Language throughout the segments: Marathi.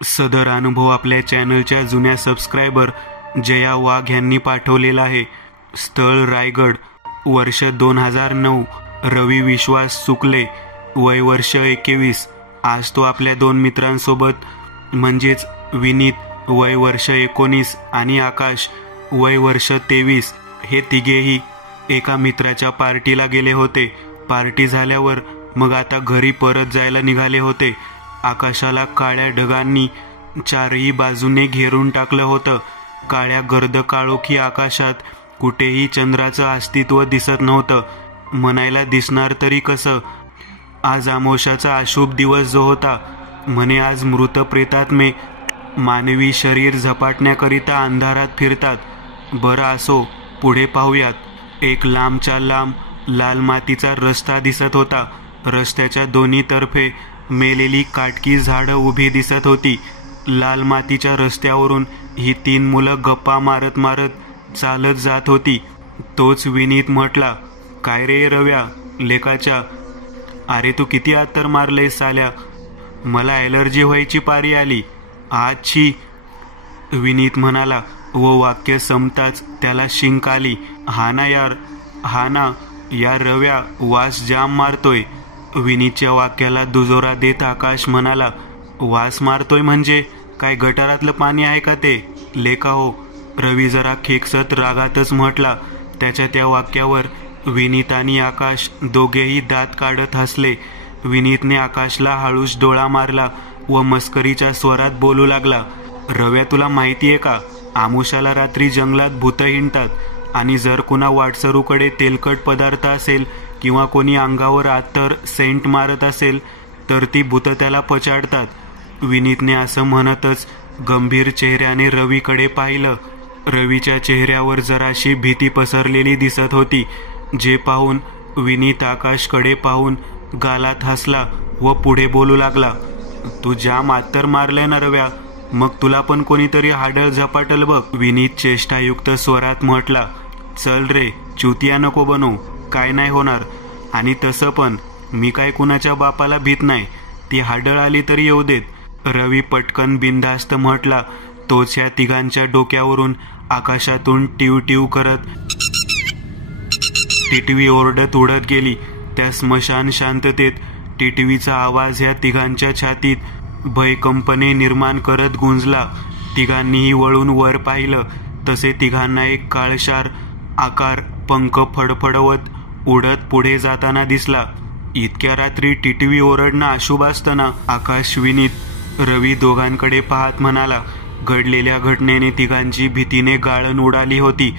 सदर अनुभव आपल्या चॅनलच्या जुन्या सबस्क्रायबर जया वाघ यांनी पाठवलेला आहे। स्थळ रायगड, वर्ष 2009, रवी विश्वास सुकले, वय वर्ष 21। आज तो आपल्या दोन मित्रांसोबत म्हणजेच विनीत वय वर्ष 19 आणि आकाश वय वर्ष 23 हे तिघेही एका मित्राच्या पार्टीला गेले होते। पार्टी झाल्यावर मग आता घरी परत जायला निघाले होते। आकाशाला काळ्या ढगांनी चारही बाजूने घेरून टाकलं होतं। काळ्या गर्द काळोखी आकाशात कुठेही चंद्राचं अस्तित्व दिसत नव्हतं। म्हणायला दिसणार तरी कसं? आज अमावस्याचा अशुभ दिवस जो होता, म्हणे आज मृत प्रेतात्मे मानवी शरीर झपाटण्याकरिता अंधारात फिरतात। बरं असो, पुढे पाहूयात। एक लांबच्या लांब लाल मातीचा रस्ता दिसत होता। रस्त्याच्या दोन्ही तर्फे मेलेली काटकी झाडं उभी दिसत होती। लाल मातीच्या रस्त्यावरून ही तीन मुलं गप्पा मारत मारत चालत जात होती। तोच विनीत म्हटला, काय रे रव्या लेकाच्या, अरे तू किती अत्तर मारले साल्या, मला ॲलर्जी व्हायची पारी आली आजची। विनीत म्हणाला व वाक्य संपताच त्याला शिंक आली। हा ना यार, हा ना यार रव्या, वास जाम मारतोय। विनीतच्या वाक्याला दुजोरा देत आकाश म्हणाला, वास मारतोय म्हणजे काय गटारातलं पाणी आहे का ते लेका हो? रवी जरा खेकसत रागातच म्हटला। त्याच्या त्या वाक्यावर विनीत आणि आकाश दोघेही दात काढत हसले। विनीतने आकाशला हळूच डोळा मारला व मस्करीच्या स्वरात बोलू लागला, रव्या तुला माहितीये का, आमुषाला रात्री जंगलात भूत हिंडतात आणि जर कुणा वाटसरूकडे तेलकट पदार्थ असेल किंवा कोणी अंगावर अत्तर सेंट मारत असेल तर ती भूत त्याला पछाडतात। विनीतने असं म्हणतच गंभीर चेहऱ्याने रवीकडे पाहिलं। रवीच्या चेहऱ्यावर जराशी भीती पसरलेली दिसत होती, जे पाहून विनीत आकाशकडे पाहून गालात हसला व पुढे बोलू लागला, तू जाम अत्तर मारले ना रव्या, मग तुला पण कोणीतरी हाडळ झपाटल बघ। विनीत चेष्टायुक्त स्वरात म्हटला, चल रे चुतिया नको बनवू, काय नाही होणार। आणि तसं पण मी काय कुणाच्या बापाला भीत नाही, ती हाडळ आली तरी येऊ देत। रवी पटकन बिनधास्त म्हटला। तोच या तिघांच्या डोक्यावरून आकाशातून टिव टिव करत टिटवी ओरडत उडत गेली। त्या स्मशान शांततेत टिटवीचा आवाज ह्या तिघांच्या छातीत भयकंपने निर्माण करत गुंजला। तिघांनीही वळून वर पाहिलं, तसे तिघांना एक काळशार आकार पंख फडफडवत उडत पुढे जाताना दिसला। इतक्या रात्री टिटवी ओरडणं अशुभ असताना आकाश विनीत रवी दोघांकडे पाहत म्हणाला, घडलेल्या घटनेने तिघांची भीतीने गाळण उडाली होती।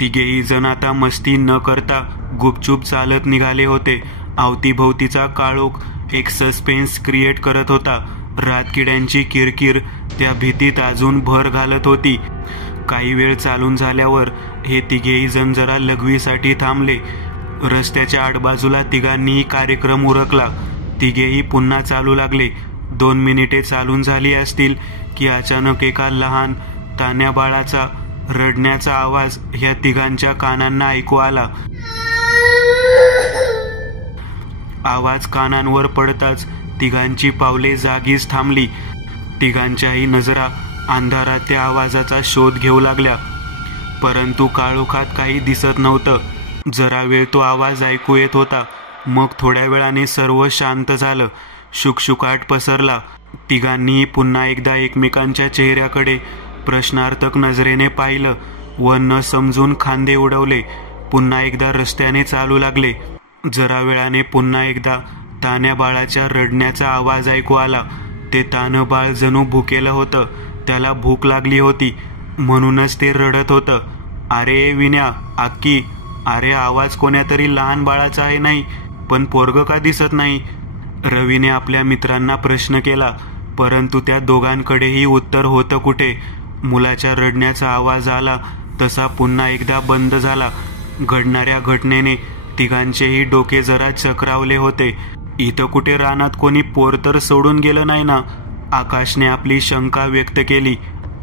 तिघेही जण आता मस्ती न करता गुपचूप चालत निघाले होते। अवतीभोवतीचा काळोख एक सस्पेन्स क्रिएट करत होता। रातकिड्यांची किरकिर त्या भीतीत अजून भर घालत होती। काही वेळ चालून झाल्यावर हे तिघेही जण जरा लघवीसाठी थांबले। रस्त्याच्या आडबाजूला तिघांनीही कार्यक्रम उरकला। तिघेही पुन्हा चालू लागले। 2 मिनिटे चालून झाली असतील की अचानक एका लहान तान्या बाळाचा रडण्याचा आवाज ह्या तिघांच्या कानांना ऐकू आला। आवाज कानांवर पडताच तिघांची पावले जागीच थांबली। तिघांच्याही नजरा अंधारात त्या आवाजाचा शोध घेऊ लागल्या, परंतु काळोखात काही दिसत नव्हतं। जरा वेळ तो आवाज ऐकू येत होता, मग थोड्या वेळाने सर्व शांत झालं। शुकशुकाट पसरला। तिघांनीही पुन्हा एकदा एकमेकांच्या चेहऱ्याकडे प्रश्नार्थक नजरेने पाहिलं व न समजून खांदे उडवले। पुन्हा एकदा रस्त्याने चालू लागले। जरा वेळाने पुन्हा एकदा तान्या बाळाच्या रडण्याचा आवाज ऐकू आला। ते तानं बाळ जणू भुकेलं होतं, त्याला भूक लागली होती म्हणूनच ते रडत होतं। अरे विन्या, आक्की, अरे आवाज कोण्यातरी लहान बाळाचा आहे, नाही पण पोरग का दिसत नाही? रवीने आपल्या मित्रांना प्रश्न केला, परंतु त्या दोघांकडेही उत्तर होतं कुठे? मुलाच्या रडण्याचा आवाज आला तसा पुन्हा एकदा बंद झाला। घडणाऱ्या घटनेने तिघांचेही डोके जरा चक्रावले होते। इथं कुठे रानात कोणी पोर तर सोडून गेलं नाही ना? आकाशने आपली शंका व्यक्त केली।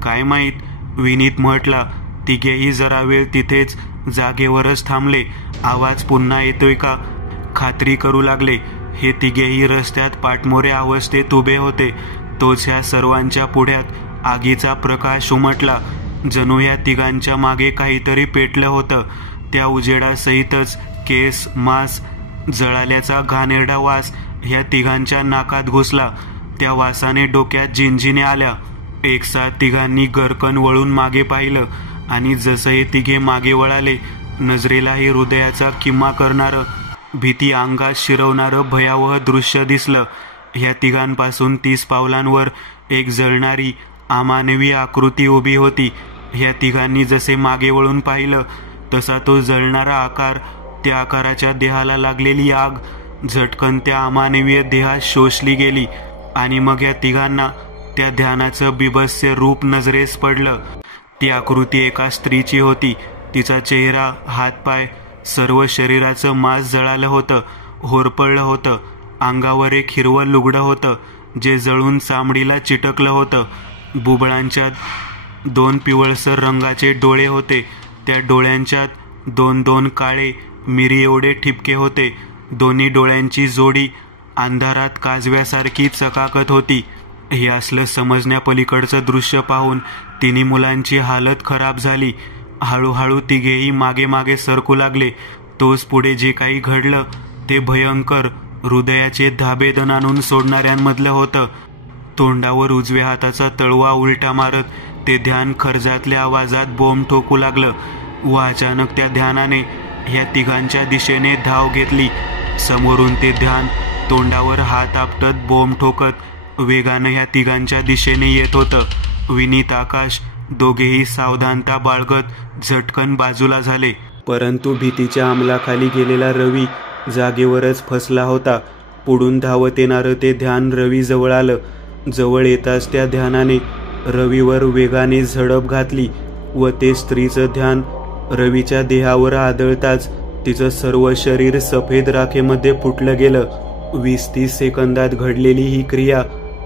काय माहीत, विनीत म्हटला। तिघेही जरा वेळ तिथेच जागेवरच थांबले। आवाज पुन्हा येतोय का खात्री करू लागले। हे तिघेही रस्त्यात पाठमोऱ्या अवस्थेत उभे होते। तोच ह्या सर्वांच्या पुढ्यात आगीचा प्रकाश उमटला. जणू ह्या तिघांच्या मागे काहीतरी पेटलं होतं. त्या उजेडासहितच केस, मांस जळाल्याचा घाणेरडा वास ह्या तिघांच्या नाकात घुसला. त्या वासाने डोक्यात झिंझिण्या आल्या. एकसाथ तिघांनी गरकन वळून मागे पाहिलं आणि जसं हे तिघे मागे वळाले, नजरेलाही हृदयाचा किम्मा करणारं, भीती अंगात शिरवणारं भयावह दृश्य दिसलं. ह्या तिघांपासून 30 पावलांवर एक जळणारी अमानवी आकृती उभी होती. ह्या तिघांनी जसे मागे वळून पाहिलं तसा तो जळणारा आकार, त्या आकाराच्या देहाला लागलेली आग झटकन त्या अमानवीय देहात शोषली गेली. आणि मग या तिघांना त्या ध्यानाचं बिभत्स्य रूप नजरेस पडलं. ती आकृती एका स्त्रीची होती. तिचा चेहरा, हातपाय, सर्व शरीराचं मांस जळालं होतं, होरपळलं होतं. अंगावर एक हिरवं लुगडं होतं जे जळून चामडीला चिटकलं होतं. बुबळांच्या 2 पिवळसर रंगाचे डोळे होते. त्या डोळ्यांच्यात 2 काळे मिरी एवढे ठिपके होते. दोन्ही डोळ्यांची जोडी अंधारात काजव्यासारखी चकाकत होती. हे असलं समजण्यापलीकडचं दृश्य पाहून तिन्ही मुलांची हालत खराब झाली. हळूहळू तिघेही मागे मागे सरकू लागले. तोच पुढे जे काही घडलं ते भयंकर, हृदयाचे धाबे दणाणून सोडणाऱ्यांमधलं होतं. तोंडावर उजव्या हाताचा तळवा उलटा मारत ते ध्यान खर्जातल्या आवाजात बोंब ठोकू लागलं. व अचानक त्या ध्यानाने ह्या तिघांच्या दिशेने धाव घेतली. समोरून ते ध्यान तोंडावर हात आपटत बोंब ठोकत वेगानं ह्या तिघांच्या दिशेने येत होतं. विनीत, आकाश दोघेही सावधानता बाळगत झटकन बाजूला झाले. परंतु भीतीच्या अंमलाखाली गेलेला रवी जागेवरच फसला होता. पुढून धावत येणारं ते ध्यान रवी जवळ आलं. जवळ येताच त्या ध्यानाने रवीवर वेगाने झडप घातली व ते स्त्रीचं ध्यान रवीच्या देहावर आदळताच तिचं सर्व शरीर सफेद राखेमध्ये फुटलं गेलं. 20-30 सेकंदात घडलेली ही क्रिया,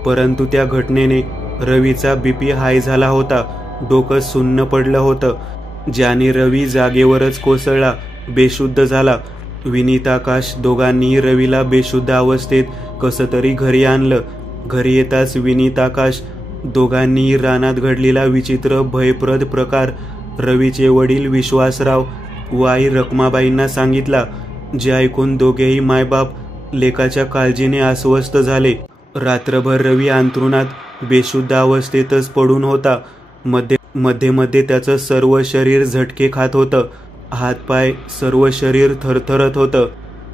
परंतु त्या घटनेने रवीचा बीपी हाय झाला होता. डोकं सुन्न पडलं होतं, ज्याने रवी जागेवरच कोसळला, बेशुद्ध झाला. विनीत, आकाश दोघांनीही रवीला बेशुद्ध अवस्थेत कसं तरी घरी आणलं. घरी येताच विनीत, आकाश दोघांनीही रानात घडलेला विचित्र भयप्रद प्रकार रवीचे वडील विश्वासराव व आई रखमाबाईंना सांगितला, जे ऐकून दोघेही मायबाप लेकाच्या काळजीने अस्वस्थ झाले. रात्रभर रवी अंथरुणात बेशुद्ध अवस्थेतच पडून होता. मध्ये त्याचं सर्व शरीर झटके खात होतं. हातपाय, सर्व शरीर थरथरत होतं.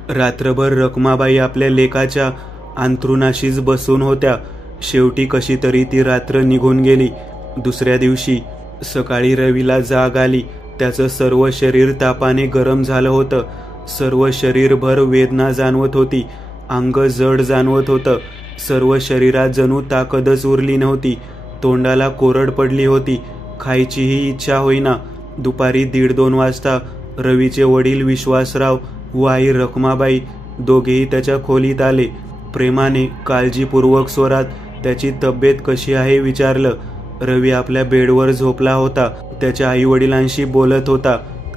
रात्रभर रखमाबाई आपल्या लेकाच्या अंथरुणाशीच बसून होत्या. शेवटी कशी तरी ती रात्र निघून गेली. दुसऱ्या दिवशी सकाळी रवीला जाग आली. त्याचं सर्व शरीर तापाने गरम झालं होतं. सर्व शरीरभर वेदना जाणवत होती. अंग जड जाणवत होतं. सर्व शरीरात जणू ताकदच उरली नव्हती. तोंडाला कोरड पडली होती. खायचीही इच्छा होईना. दुपारी 1:30-2 वाजता रवीचे वडील विश्वासराव व आई रखमाबाई दोघेही त्याच्या खोलीत आले. प्रेमाने, काळजीपूर्वक स्वरात त्याची तब्येत कशी आहे विचारलं. रवी आपल्या बेडवर झोपला होता. त्याच्या आईवडिलांशी बोलत होता.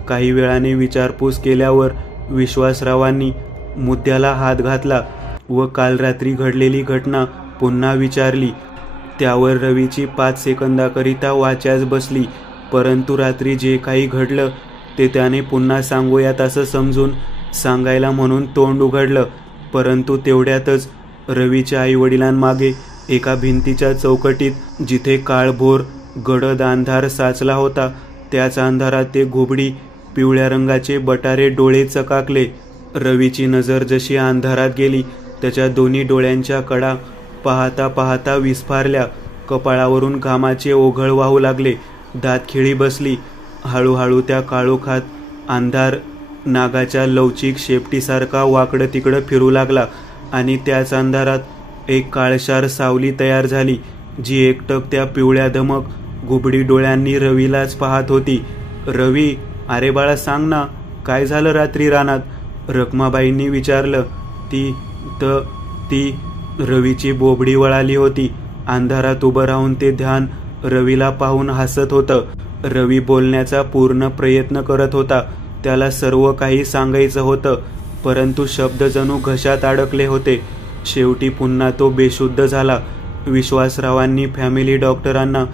काही वेळाने विचारपूस केल्यावर विश्वासरावांनी मुद्द्याला हात घातला व काल रात्री घडलेली घटना पुन्हा विचारली. त्यावर रवीची 5 सेकंदाकरिता वाचाच बसली. परंतु रात्री जे काही घडलं ते त्याने पुन्हा सांगूयात असं समजून सांगायला म्हणून तोंड उघडलं. परंतु तेवढ्यातच रवीच्या आईवडिलांमागे एका भिंतीच्या चौकटीत जिथे काळभोर गडद अंधार साचला होता, त्याच अंधारात ते घोबडी पिवळ्या रंगाचे बटारे डोळे चकाकले. रवीची नजर जशी अंधारात गेली, त्याच्या दोन्ही डोळ्यांच्या कडा पाहता पाहता विस्फारल्या. कपाळावरून घामाचे ओघळ वाहू लागले. दातखिळी बसली. हळूहळू त्या काळोखात अंधार नागाच्या लवचिक शेपटीसारखा वाकडं तिकडं फिरू लागला आणि त्याच अंधारात एक काळशार सावली तयार झाली, जी एकटक त्या पिवळ्या धमक घुबडी डोळ्यांनी रवीलाच पाहत होती. रवी, अरे बाळा सांग ना, काय झालं रात्री रानात? रखमाबाईंनी विचारलं. ती रवीची बोबडी वळाली होती. अंधारात उभं राहून ते ध्यान रवीला पाहून हसत होतं. रवी बोलण्याचा पूर्ण प्रयत्न करत होता. त्याला सर्व काही सांगायचं होतं, परंतु शब्द जणू घशात अडकले होते. शेवटी पुन्हा तो बेशुद्ध झाला. विश्वासरावांनी फॅमिली डॉक्टरांना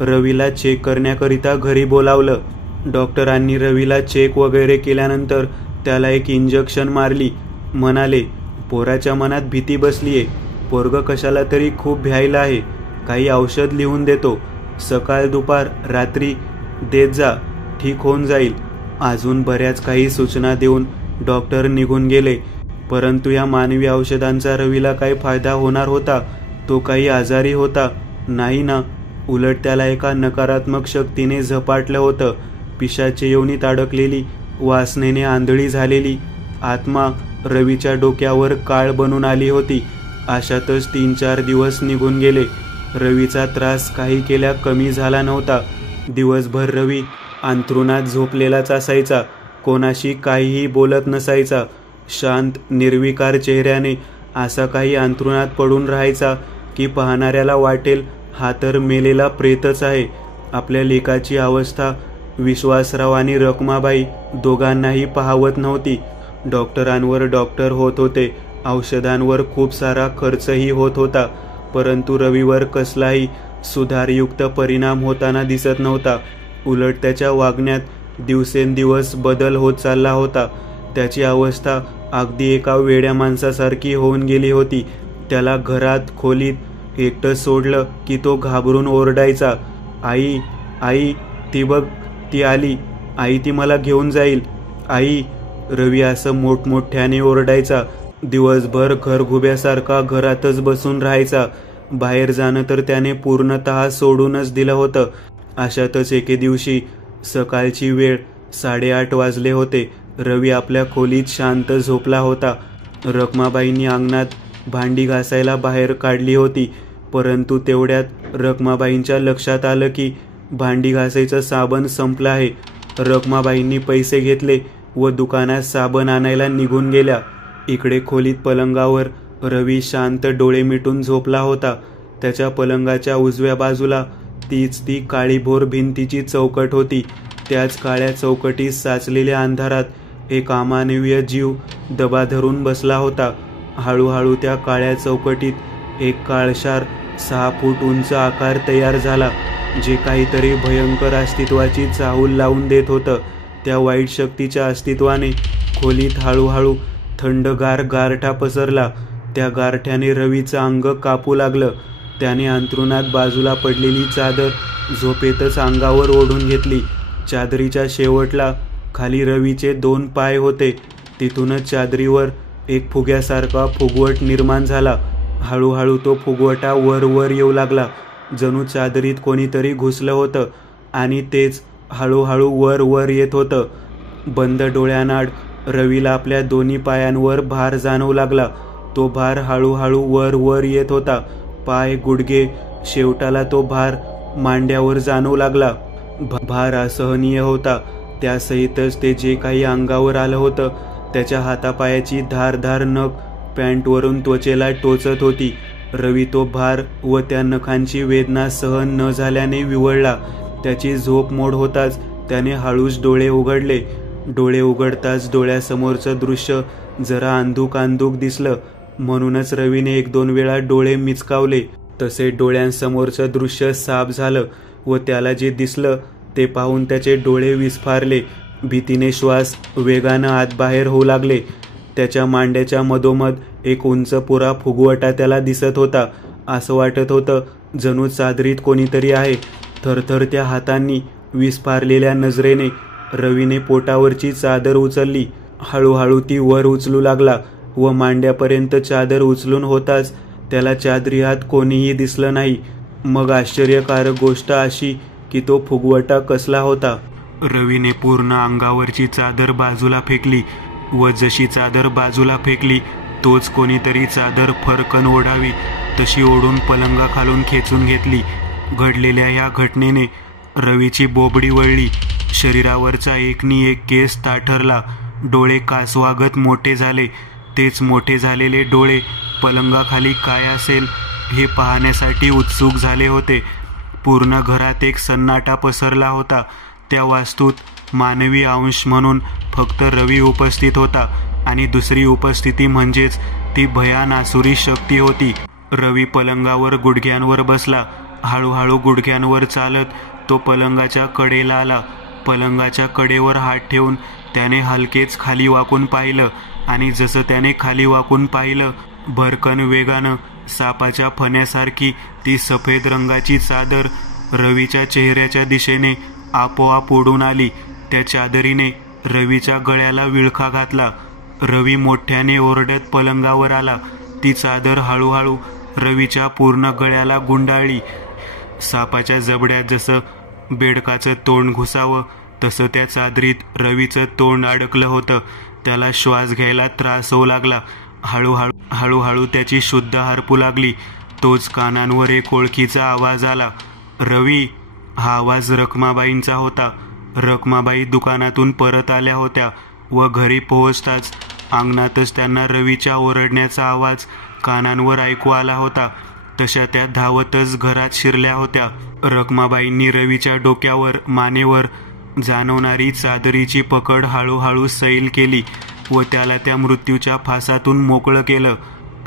रवीला चेक करण्याकरिता घरी बोलावलं. डॉक्टरांनी रवीला चेक वगैरे केल्यानंतर त्याला एक इंजेक्शन मारली. म्हणाले, पोराच्या मनात भीती बसलीये, पोरग कशाला तरी खूप भ्यायला आहे, काही औषध लिहून देतो, सकाळ दुपार रात्री देत जा, ठीक होऊन जाईल. अजून बऱ्याच काही सूचना देऊन डॉक्टर निघून गेले. परंतु या मानवी औषधांचा रवीला काही फायदा होणार होता? तो काही आजारी होता? नाही ना. उलट त्याला एका नकारात्मक शक्तीने झपाटलं होतं. पिशाचे योनीत अडकलेली, वासनेने आंधळी झालेली आत्मा रवीच्या डोक्यावर काळ बनून आली होती. अशातच 3-4 दिवस निघून गेले. रवीचा त्रास काही केल्या कमी झाला नव्हता. दिवसभर रवी अंथरुणात झोपलेलाच असायचा. कोणाशी काहीही बोलत नसायचा. शांत निर्विकार चेहऱ्याने असा काही अंथरुणात पडून राहायचा की पाहणाऱ्याला वाटेल हा तर मेलेला प्रेतच आहे. आपल्या लेकाची अवस्था विश्वासराव आणि रखमाबाई दोघांनाही पाहवत नव्हती. डॉक्टरांवर डॉक्टर होत होते, औषधांवर खूप सारा खर्चही होत होता, परंतु रवीवर कसलाही सुधारयुक्त परिणाम होताना दिसत नव्हता. उलट त्याच्या वागण्यात दिवसेंदिवस बदल होत चालला होता. त्याची अवस्था अगदी एका वेड्या माणसासारखी होऊन गेली होती. त्याला घरात खोलीत एकटं सोडलं की तो घाबरून ओरडायचा, आई आई, ती बघ, ती आली, आई ती मला घेऊन जाईल, आई. रवी असं मोठमोठ्याने ओरडायचा. दिवसभर घरगुब्यासारखा घरातच बसून राहायचा. बाहेर जाणं तर त्याने पूर्णतः सोडूनच दिलं होतं. अशातच एके दिवशी सकाळची वेळ 8:30 वाजले होते. रवी आपल्या खोलीत शांत झोपला होता. रखमाबाईंनी अंगणात भांडी घासायला बाहेर काढली होती, परंतु तेवढ्यात रखमाबाईंच्या लक्षात आलं की भांडी घासायचं साबण संपलं आहे. रखमाबाईंनी पैसे घेतले व दुकानात साबण आणायला निघून गेल्या. इकडे खोलीत पलंगावर रवी शांत डोळे मिटून झोपला होता. त्याच्या पलंगाच्या उजव्या बाजूला ती काळीभोर भिंतीची चौकट होती. त्याच काळ्या चौकटीत साचलेल्या अंधारात एक अमानवीय जीव दबा धरून बसला होता. हळूहळू त्या काळ्या चौकटीत एक काळशार 6 फूट उंच आकार तयार झाला, जे काहीतरी भयंकर अस्तित्वाची चाहूल लावून देत होतं. त्या वाईट शक्तीच्या अस्तित्वाने खोलीत हळूहळू थंडगार गारठा पसरला. त्या गारठ्याने रवीचं अंग कापू लागलं. त्याने अंथरुणात बाजूला पडलेली चादर झोपेतच अंगावर ओढून घेतली. चादरीच्या शेवटला खाली रवीचे 2 पाय होते. तिथूनच चादरीवर एक फुग्यासारखा फुगवट निर्माण झाला. हळूहळू तो फुगवटा वर वर येऊ लागला, जणू चादरीत कोणीतरी घुसलं होतं आणि तेच हळूहळू वर वर येत होतं. बंद डोळ्यानाड रवीला आपल्या दोन्ही पायांवर भार जाणवू लागला. तो भार हळूहळू वर वर येत होता. पाय, गुडघे, शेवटाला तो भार मांड्यावर जाणवू लागला. भार असहनीय होता. त्यासहितच ते जे काही अंगावर आलं होतं, त्याच्या हातापायाची धारधार नख पॅन्टवरून त्वचेला टोचत होती. रवी तो भार व त्या नखांची वेदना सहन न झाल्याने विव्हळला. त्याची झोप मोड होताच त्याने हळूच डोळे उघडले. डोळे उघडताच डोळ्यासमोरचं दृश्य जरा अंधुक दिसलं. म्हणूनच रवीने 1-2 वेळा डोळे मिचकावले. तसे डोळ्यांसमोरचं दृश्य साफ झालं व त्याला जे दिसलं ते पाहून त्याचे डोळे विस्फारले. भीतीने श्वास वेगानं आत बाहेर होऊ लागले. त्याच्या मांड्याच्या मधोमध एक उंच पुरा फुगवटा त्याला दिसत होता. असं वाटत होतं जणू चादरीत कोणीतरी आहे. थरथरत्या हातांनी, विस्फारलेल्या नजरेने रवीने पोटावरची चादर उचलली. हळूहळू ती वर उचलू लागला व मांड्यापर्यंत चादर उचलून होताच त्याला चादरीहात कोणीही दिसलं नाही. मग आश्चर्यकारक गोष्ट अशी की तो फुगवटा कसला होता. रवीने पूर्ण अंगावरची चादर बाजूला फेकली व जशी चादर बाजूला फेकली तोच कोणीतरी चादर फरकन ओढावी तशी ओढून पलंगाखालून खेचून घेतली. घडलेल्या या घटनेने रवीची बोबडी वळली. शरीरावरचा एकनी एक केस ताठरला. डोळे कासवागत मोठे झाले. तेच मोठे झालेले डोळे पलंगाखाली काय असेल हे पाहण्यासाठी उत्सुक झाले होते. पूर्ण घरात एक सन्नाटा पसरला होता. त्या वास्तूत मानवी अंश म्हणून फक्त रवी उपस्थित होता आणि दुसरी उपस्थिती म्हणजेच ती भयान आसुरी शक्ती होती. रवी पलंगावर गुडघ्यांवर बसला. हळूहळू गुडघ्यांवर चालत तो पलंगाच्या कडेला आला. पलंगाच्या कडेवर हात ठेवून त्याने हलकेच खाली वाकून पाहिलं आणि जसं त्याने खाली वाकून पाहिलं, भरकन वेगानं सापाच्या फण्यासारखी ती सफेद रंगाची चादर रवीच्या चेहऱ्याच्या दिशेने आपोआप उडून आली. त्या चादरीने रवीच्या गळ्याला विळखा घातला. रवी मोठ्याने ओरडत पलंगावर आला. ती चादर हळूहळू रवीच्या पूर्ण गळ्याला गुंडाळली. सापाच्या जबड्यात जसं बेडकाचं तोंड घुसावं तसं त्या चादरीत रवीचं तोंड अडकलं होतं. त्याला श्वास घ्यायला त्रास होऊ लागला. हळूहळू त्याची शुद्ध हरपू लागली. तोच कानांवर एक ओळखीचा आवाज आला, रवी. हा आवाज रखमाबाईंचा होता. रखमाबाई दुकानातून परत आल्या होत्या व घरी पोहोचताच अंगणातच त्यांना रवीच्या ओरडण्याचा आवाज कानांवर ऐकू आला होता. तशा त्या धावतच घरात शिरल्या होत्या. रखमाबाईंनी रवीच्या डोक्यावर मानेवर जाणवणारी चादरीची पकड हळूहळू सैल केली व त्याला त्या मृत्यूच्या फासातून मोकळं केलं.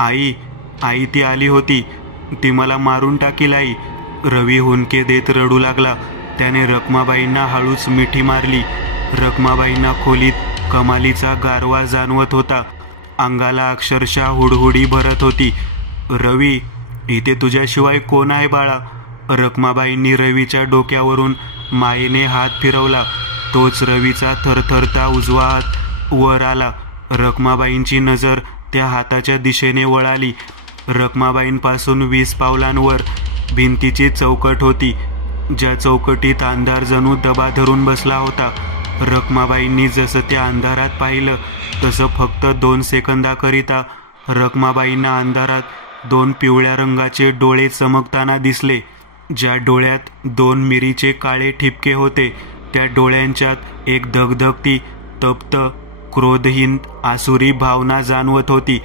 आई ती आली होती. ती मला मारून टाकील आई. रवी हुंदके देत रडू लागला. त्याने रखमाबाईंना हळूच मिठी मारली. रखमाबाईंना खोलीत कमालीचा गारवा जाणवत होता. अंगाला अक्षरशः हुडहुडी भरत होती. रवी, इथे तुझ्याशिवाय कोण आहे बाळा? रखमाबाईंनी रवीच्या डोक्यावरून मायेने हात फिरवला. तोच रवीचा थरथरता उजवा हात वर आला. रखमाबाईंची नजर त्या हाताच्या दिशेने वळाली. रखमाबाईंपासून 20 पावलांवर भिंतीची चौकट होती, ज्या चौकटीत अंधार जणू दबा धरून बसला होता. रखमाबाईंनी जसं त्या अंधारात पाहिलं तसं फक्त 2 सेकंदाकरिता रखमाबाईंना अंधारात 2 पिवळ्या रंगाचे डोळे चमकताना दिसले, ज्या डोळ्यात 2 मिरीचे काळे ठिपके होते. त्या डोळ्यांच्यात एक धगधगती, तप्त, क्रोधहीन आसुरी भावना जाणवत होती.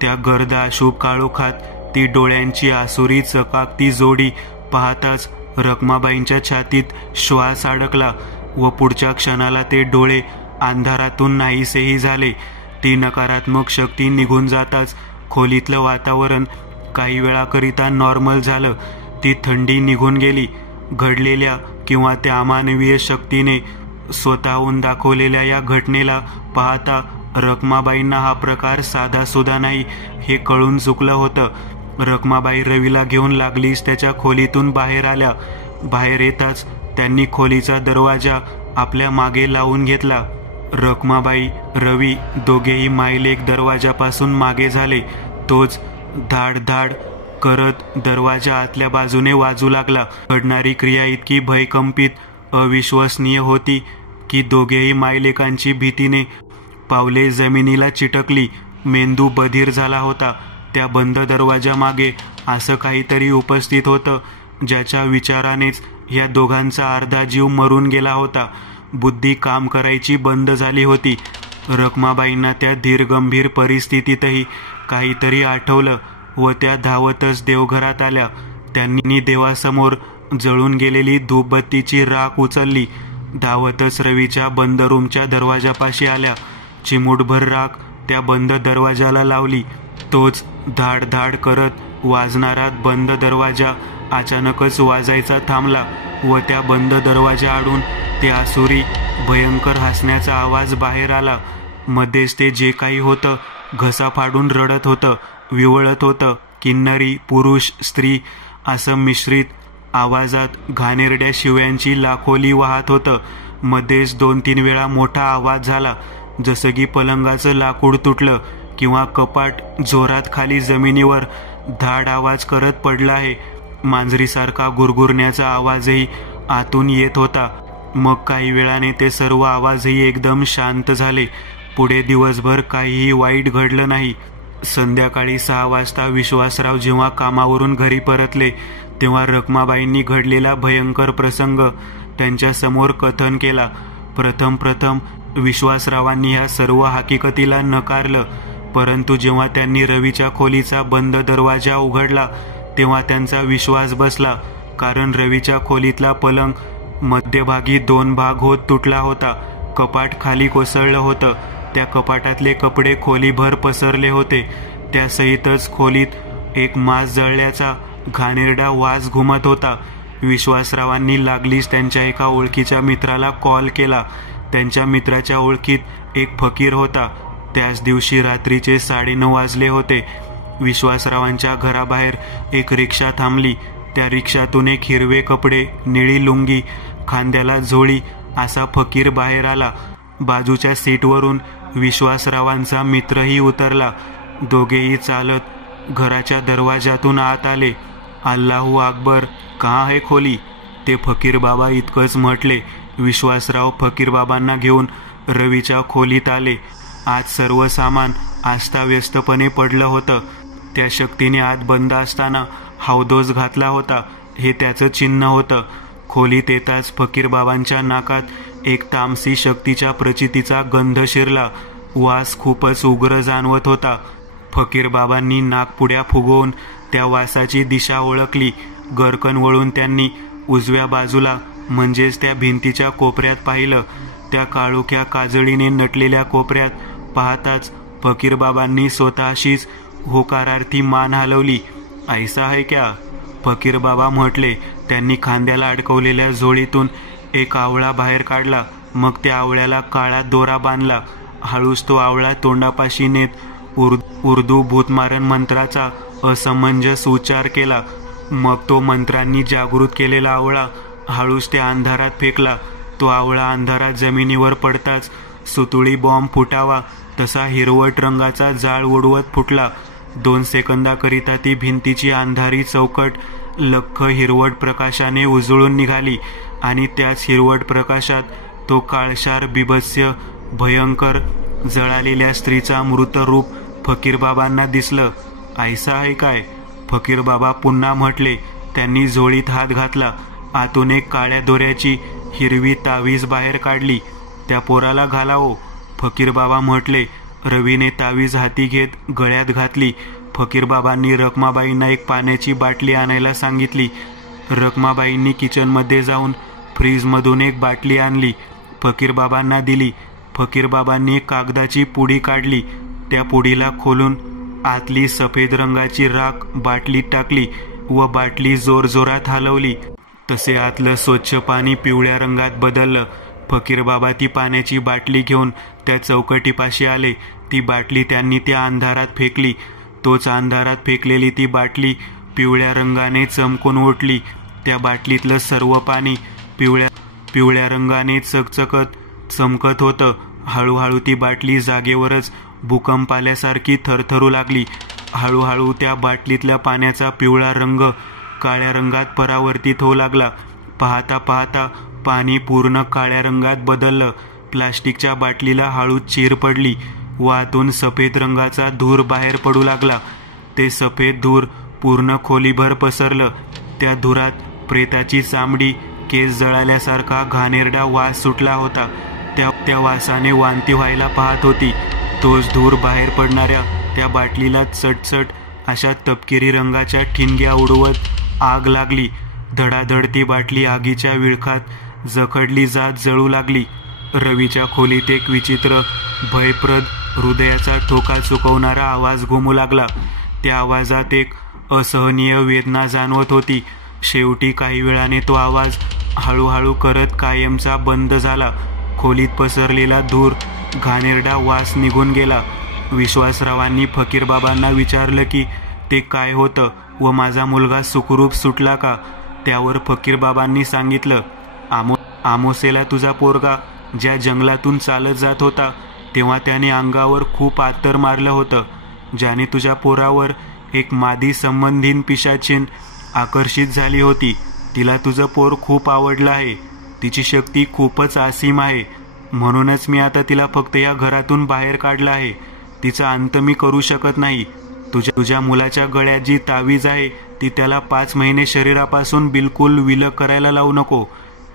त्या गर्द अशुभ काळोखात ती डोळ्यांची आसुरी चकाकती जोडी पाहताच रखमाबाईंच्या छातीत श्वास अडकला व पुढच्या क्षणाला ते डोळे अंधारातून नाहीसेही झाले. ती नकारात्मक शक्ती निघून जाताच खोलीतलं वातावरण काही वेळाकरिता नॉर्मल झालं. ती थंडी निघून गेली. घडलेल्या किंवा त्या अमानवीय शक्तीने स्वतःहून दाखवलेल्या या घटनेला पाहता रखमाबाईंना हा प्रकार साधासुद्धा नाही हे कळून चुकलं होतं. रखमाबाई रवीला घेऊन लागलीच त्याच्या खोलीतून बाहेर आल्या. बाहेर येताच त्यांनी खोलीचा दरवाजा आपल्या मागे लावून घेतला. रखमाबाई, रवी दोघेही मायलेक दरवाजापासून मागे झाले. तोच धाड धाड करत दरवाजा आतल्या बाजूने वाजू लागला. घडणारी क्रिया इतकी भयकंपित, अविश्वसनीय होती की दोघेही मायलेकांची भीतीने पावले जमिनीला चिटकली. मेंदू बधीर झाला होता. त्या बंद दरवाजामागे असं काहीतरी उपस्थित होतं, ज्याच्या विचारानेच या दोघांचा अर्धा जीव मरून गेला होता. बुद्धी काम करायची बंद झाली होती. रखमाबाईंना त्या धीरगंभीर परिस्थितीतही काहीतरी आठवलं व त्या धावतच देवघरात आल्या. त्यांनी देवासमोर जळून गेलेली धूपबत्तीची राख उचलली. धावतच रवीच्या बंद रूमच्या दरवाजापाशी आल्या. चिमूटभर राख त्या बंद दरवाजाला लावली. तोच धाड धाड करत वाजणारा बंद दरवाजा अचानकच वाजायचा थांबला व त्या बंद दरवाजाआडून ते आसुरी भयंकर हसण्याचा आवाज बाहेर आला. मध्येच ते जे काही होतं घसा फाडून रडत होतं, विवळत होतं. किन्नरी, पुरुष, स्त्री असं मिश्रित आवाजात घाणेरड्या शिव्यांची लाखोली वाहत होतं. मध्येच 2-3 वेळा मोठा आवाज झाला, जसं की पलंगाचं लाकूड तुटलं किंवा कपाट जोरात खाली जमिनीवर धाड आवाज करत पडला आहे. मांजरीसारखा गुरगुरण्याचा आवाजही आतून येत होता. मग काही वेळाने ते सर्व आवाजही एकदम शांत झाले. पुढे दिवसभर काहीही वाईट घडलं नाही. संध्याकाळी 6 वाजता विश्वासराव जेव्हा कामावरून घरी परतले तेव्हा रखमाबाईंनी घडलेला भयंकर प्रसंग त्यांच्या समोर कथन केला. प्रथम विश्वासरावांनी ह्या सर्व हकीकतीला नकारलं, परंतु जेव्हा त्यांनी रवीच्या खोलीचा बंद दरवाजा उघडला तेव्हा त्यांचा विश्वास बसला. कारण रवीच्या खोलीतला पलंग मध्यभागी 2 भाग होत तुटला होता. कपाट खाली कोसळलं होतं. त्या कपाटातले कपडे खोलीभर पसरले होते. त्यासहितच खोलीत एक मांस जळल्याचा घाणेरडा वास घुमत होता. विश्वासरावांनी लागलीच त्यांच्या एका ओळखीच्या मित्राला कॉल केला. त्यांच्या मित्राच्या ओळखीत एक फकीर होता. त्याच दिवशी रात्रीचे 9:30 वाजले होते. विश्वासरावांच्या घराबाहेर एक रिक्षा थांबली. त्या रिक्षातून एक हिरवे कपडे, निळी लुंगी, खांद्याला झोळी असा फकीर बाहेर आला. बाजूच्या सीटवरून विश्वासरावांचा मित्रही उतरला. दोघेही चालत घराच्या दरवाजातून आत आले. अल्लाहू अकबर, कहाँ है खोली? ते फकीर बाबा इतकंच म्हटले. विश्वासराव फकीर बाबांना घेऊन रवीच्या खोलीत आले. आज सर्व सामान अस्ताव्यस्तपणे पडलं होतं. त्या शक्तीने आत बंद असताना हौदोस घातला होता हे त्याचं चिन्ह होतं. खोलीत येताच फकीर बाबांच्या नाकात एक तामसी शक्तीच्या प्रचितीचा गंध शिरला. वास खूपच उग्र जाणवत होता. फकीर बाबांनी नाकपुड्या फुगवून त्या वासाची दिशा ओळखली. गरकन वळून त्यांनी उजव्या बाजूला म्हणजेच त्या भिंतीच्या कोपऱ्यात पाहिलं. त्या काळोख्या काजळीने नटलेल्या कोपऱ्यात पाहताच फकीर बाबांनी स्वतःशीच होकारार्थी मान हलवली. ऐसा है क्या? फकीर बाबा म्हटले. त्यांनी खांद्याला अडकवलेल्या झोळीतून एक आवळा बाहेर काढला. मग त्या आवळ्याला काळा दोरा बांधला. हळूच तो आवळा तोंडापाशी नेत उर्दू भूतमारण मंत्राचा असमंजस उच्चार केला. मग तो मंत्रांनी जागृत केलेला आवळा हळूच त्या अंधारात फेकला. तो आवळा अंधारात जमिनीवर पडताच सुतुळी बॉम्ब फुटावा तसा हिरवट रंगाचा जाळ उडवत फुटला. 2 सेकंदाकरिता ती भिंतीची अंधारी चौकट लख्ख हिरवट प्रकाशाने उजळून निघाली आणि त्याच हिरवट प्रकाशात तो काळशार बिभत्स्य भयंकर जळालेल्या स्त्रीचा मृत रूप फकीर बाबांना दिसलं. ऐसा आहे काय? फकीर बाबा पुन्हा म्हटले. त्यांनी झोळीत हात घातला. आतून एक काळ्या दोऱ्याची हिरवी तावीज बाहेर काढली. त्या पोराला घालावो, फकीर बाबा म्हटले. रवीने तावीज हाती घेत गळ्यात घातली. फकीर बाबांनी रखमाबाईंना एक पाण्याची बाटली आणायला सांगितली. रखमाबाईंनी किचनमध्ये जाऊन फ्रीजमधून एक बाटली आणली. फकीर बाबांना दिली. फकीर बाबांनी एक कागदाची पुडी काढली. त्या पुडीला खोलून आतली सफेद रंगाची राख बाटलीत टाकली व बाटली जोरजोरात हलवली. तसे आतलं स्वच्छ पाणी पिवळ्या रंगात बदललं. फकीर बाबा ती पाण्याची बाटली घेऊन त्या चौकटीपाशी आले. ती बाटली त्यांनी त्या अंधारात फेकली. तोच अंधारात फेकलेली ती बाटली पिवळ्या रंगाने चमकून उठली. त्या बाटलीतलं सर्व पाणी पिवळ्या रंगाने चमकत होतं. हळूहळू ती बाटली जागेवरच भूकंप आल्यासारखी थरथरू लागली. हळूहळू त्या बाटलीतल्या पाण्याचा पिवळा रंग काळ्या रंगात परावर्तित होऊ लागला. पाहता पाहता पाणी पूर्ण काळ्या रंगात बदललं. प्लास्टिकच्या बाटलीला हळूच चीर पडली व आतून सफेद रंगाचा धूर बाहेर पडू लागला. ते सफेद धूर पूर्ण खोलीभर पसरलं. त्या धुरात प्रेताची चामडी, केस जळाल्यासारखा घाणेरडा वास सुटला होता. त्या वासाने वांती व्हायला पाहत होती. तोच धूर बाहेर पडणाऱ्या त्या बाटलीला चटचट अशा तपकिरी रंगाच्या ठिणग्या उडवत आग लागली. धडाधड ती बाटली आगीच्या विळखात जखडली जात जळू लागली. रवीच्या खोलीत एक विचित्र, भयप्रद, हृदयाचा ठोका चुकवणारा आवाज घुमू लागला. त्या आवाजात एक असहनीय वेदना जाणवत होती. शेवटी काही वेळाने तो आवाज हळूहळू करत कायमचा बंद झाला. खोलीत पसरलेला धूर, घाणेरडा वास निघून गेला. विश्वासरावांनी फकीर बाबांना विचारलं की ते काय होतं व माझा मुलगा सुखरूप सुटला का? त्यावर फकीर बाबांनी सांगितलं, आमोसेला तुझा पोरगा ज्या जंगलातून चालत जात होता तेव्हा त्याने अंगावर खूप आत्तर मारलं होतं. ज्याने तुझ्या पोरावर एक मादी संबंधीन पिशाचीन आकर्षित झाली होती. तिला तुझं पोर खूप आवडलं आहे. तिची शक्ती खूपच असीम आहे. म्हणूनच मी आता तिला फक्त या घरातून बाहेर काढलं आहे. तिचा अंत मी करू शकत नाही. तुझ्या मुलाच्या गळ्यात जी तावीज आहे ती त्याला 5 महिने शरीरापासून बिलकुल विलग करायला लावू नको.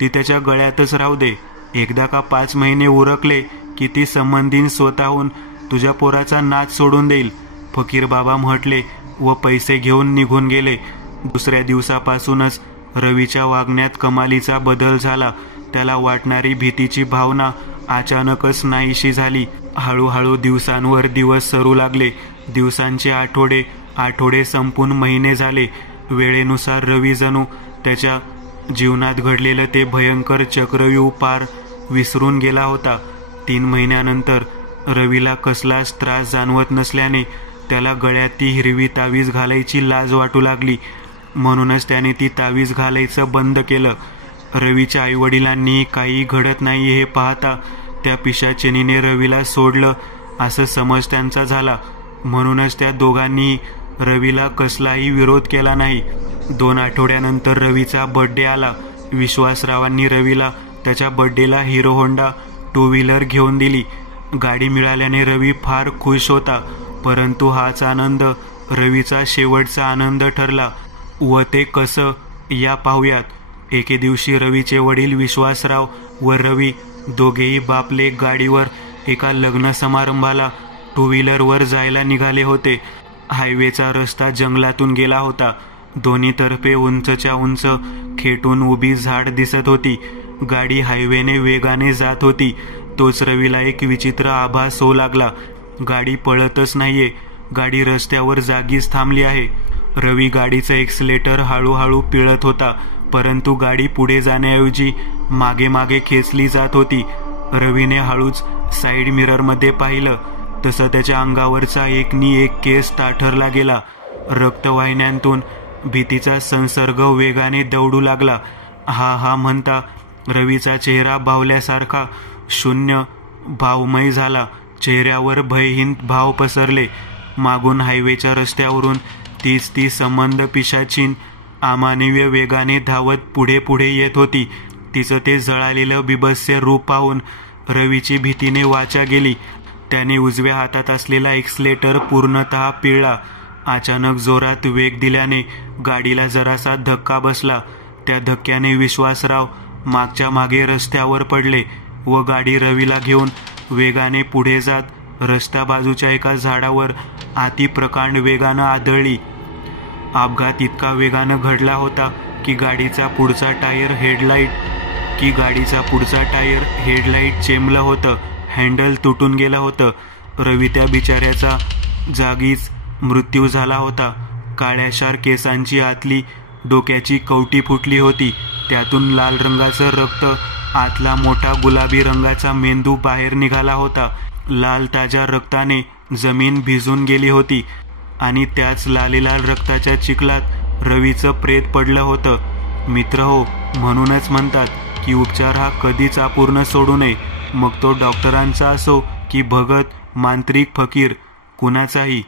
ती त्याच्या गळ्यातच राहू दे. एकदा का 5 महिने उरकले की ती संबंधीन स्वतःहून तुझ्या पोराचा नाच सोडून देईल. फकीर बाबा म्हटले व पैसे घेऊन निघून गेले. दुसऱ्या दिवसापासूनच रवीच्या वागण्यात कमालीचा बदल झाला. त्याला वाटणारी भीतीची भावना अचानकच नाहीशी झाली. हळूहळू दिवसांवर दिवस सरू लागले. दिवसांचे आठवडे आठवडे संपून महिने झाले. वेळेनुसार रवी जणू त्याच्या जीवनात घडलेलं ते भयंकर चक्रव्यूह पार विसरून गेला होता. 3 महिन्यानंतर रवीला कसलाच त्रास जाणवत नसल्याने त्याला गळ्यात ती हिरवी तावीज घालायची लाज वाटू लागली. म्हणूनच त्याने ती तावीज घालायचं बंद केलं. रवीच्या आईवडिलांनी काही घडत नाही हे पाहता त्या पिशाचिनीने रवीला सोडलं असं समज त्यांचा झाला. म्हणूनच त्या दोघांनी रवीला कसलाही विरोध केला नाही. 2 आठवड्यानंतर रवीचा बर्थडे आला. विश्वासरावांनी रवीला त्याच्या बर्थडेला हिरो होंडा 2 व्हीलर घेऊन दिली. गाडी मिळाल्याने रवी फार खुश होता. परंतु हाच आनंद रवीचा शेवटचा आनंद ठरला. व ते कसं या पाहूयात. एके दिवशी रवीचे वडील विश्वासराव व रवी दोघेही बापलेक गाडीवर एका लग्न समारंभाला 2 व्हीलरवर जायला निघाले होते. हायवेचा रस्ता जंगलातून गेला होता. दोन्ही तर्फे उंचच्या उंच खेटून उभी झाड दिसत होती. गाडी हायवेने वेगाने जात होती. तोच रवीला एक विचित्र आभास होऊ लागला. गाडी पळतच नाहीये, गाडी रस्त्यावर जागीच थांबली आहे. रवी गाडीचं एक्सिलेटर हळूहळू पिळत होता, परंतु गाडी पुढे जाण्याऐवजी मागे मागे खेचली जात होती. रवीने हळूच साईड मिररमध्ये पाहिलं तसं त्याच्या अंगावरचा एकनी एक केस ताठरला गेला. रक्तवाहिन्यांतून भीतीचा संसर्ग वेगाने दौडू लागला. हा हा म्हणता रवीचा चेहरा बावल्यासारखा शून्य भावमय झाला. चेहऱ्यावर भयहीन भाव पसरले. मागून हायवेच्या रस्त्यावरून ती संबंध पिशाचीन अमानवीय वेगाने धावत पुढे पुढे येत होती. तिचं ते जळालेलं बिभत्स्य रूप पाहून रवीची भीतीने वाचा गेली. त्याने उजव्या हातात असलेला एक्सिलेटर पूर्णतः पिळला. अचानक जोरात वेग दिल्याने गाडीला जरासा धक्का बसला. त्या धक्क्याने विश्वासराव मागच्या मागे रस्त्यावर पडले व गाडी रवीला घेऊन वेगाने पुढे जात रस्ता बाजूच्या एका झाडावर अतिप्रकांड वेगानं आदळली. अपघात इतका वेगानं घडला होता की गाडीचा पुढचा टायर हेडलाईट चेंबलं होतं. हँडल तुटून गेलं होतं. रवी त्या बिचाऱ्याचा जागीच मृत्यू झाला होता. काळ्याशार केसांची आतली डोक्याची कवटी फुटली होती. त्यातून लाल रंगाचं रक्त, आतला मोठा गुलाबी रंगाचा मेंदू बाहेर निघाला होता. लाल ताज्या रक्ताने जमीन भिजून गेली होती आणि त्याच लालेलाल रक्ताच्या चिखलात रवीचं प्रेत पडलं होतं. मित्र हो, म्हणूनच म्हणतात की उपचार हा कधीच अपूर्ण सोडू नये. मग तो डॉक्टरांचा असो की भगत, मांत्रिक, फकीर, कुणाचाही.